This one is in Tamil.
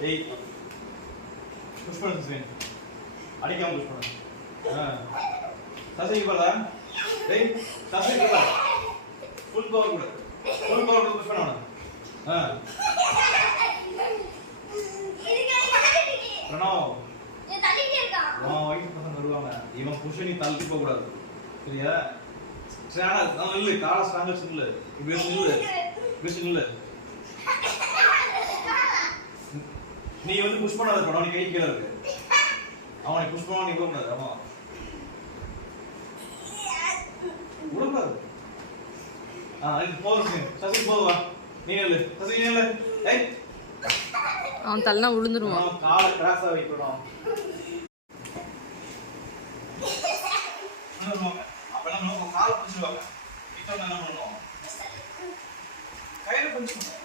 ஏய் புஷ் பண்ணு சசி அடிக்காம புஷ் பண்ணு சசி போல ஏய் சசி போல ஃபுல் பவர் கொடு புஷ் பண்ணு பிரணவ் நீ தள்ளிட்டே இருக்க வயசு பசங்க வருவாங்க இவன் புஷ் நீ தள்ளி போக கூடாது சரியா ஸ்ட்ராங்கா நான் இல்ல கால ஸ்ட்ராங்கா இல்ல இப்படி இல்ல நீ வந்து புஷ் பண்ணாத படம் நீ கை கீழ இருக்கு அவனை புஷ் பண்ணா நீ போக கூடாது ஆமா உடம்பு இது போதும் சசி போதுவா நீ இல்ல சசி இல்ல ஏய் அவன் தள்ளனா விழுந்துருவான் கால கிராஸா வைக்கணும் அப்ப நம்ம கால பிடிச்சிடுவாங்க இப்போ என்ன பண்ணுவோம் கையில பிடிச்சிடுவோம்